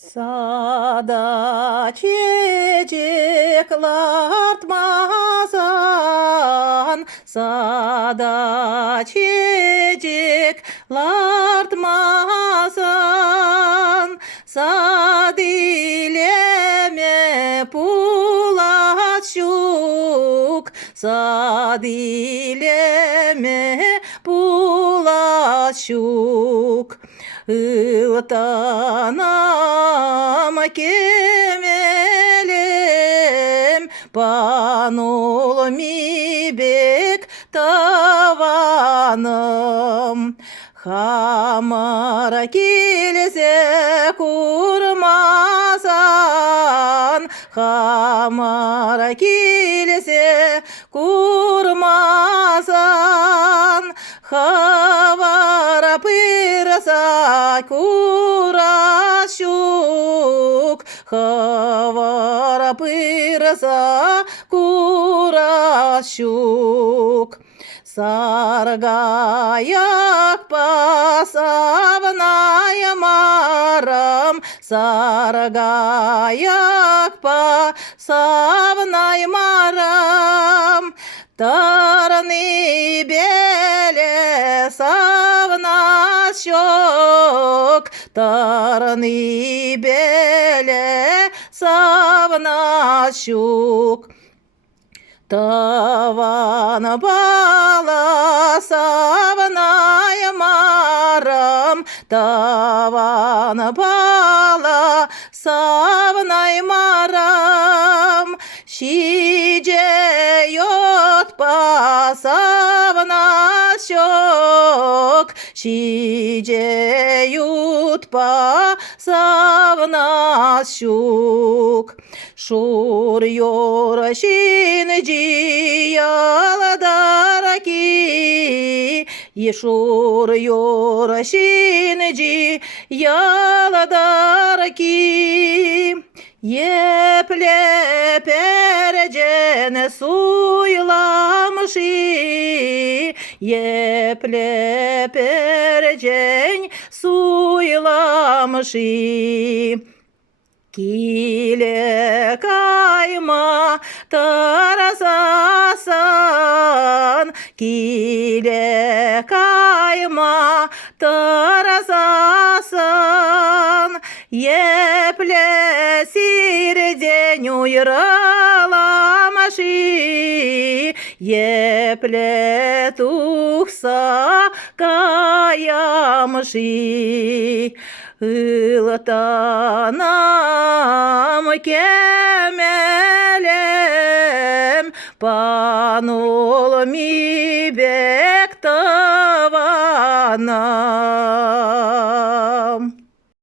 Сада чечек лартмасан, сада чечек лартмасан, садилеме пулачук, садилеме пулачук. Ылтанам кемелем, панул мибек таваным. Хамара келсе курмасан, хамара келсе курмасан, хавара пырса курашук, хавара пырса курашук. Саргаяк пасавная марам, саргаяк пасавная марам, тарны беле савнащок, тарны беле савнащок. Таван бала савная марам, таван бала савная марам, щиджеет пасавнащок, щиджеют пасавнащок. Шур йоршин яладараки, ешур йоршин яладараки. Епле переджен суйламши, епле переджен суйламши. Киле кайма таразасан, киле кайма таразасан, епле сирдень уйраламаши, епле тухса каямши. Ылтанам кемелем, панул мибек таванам.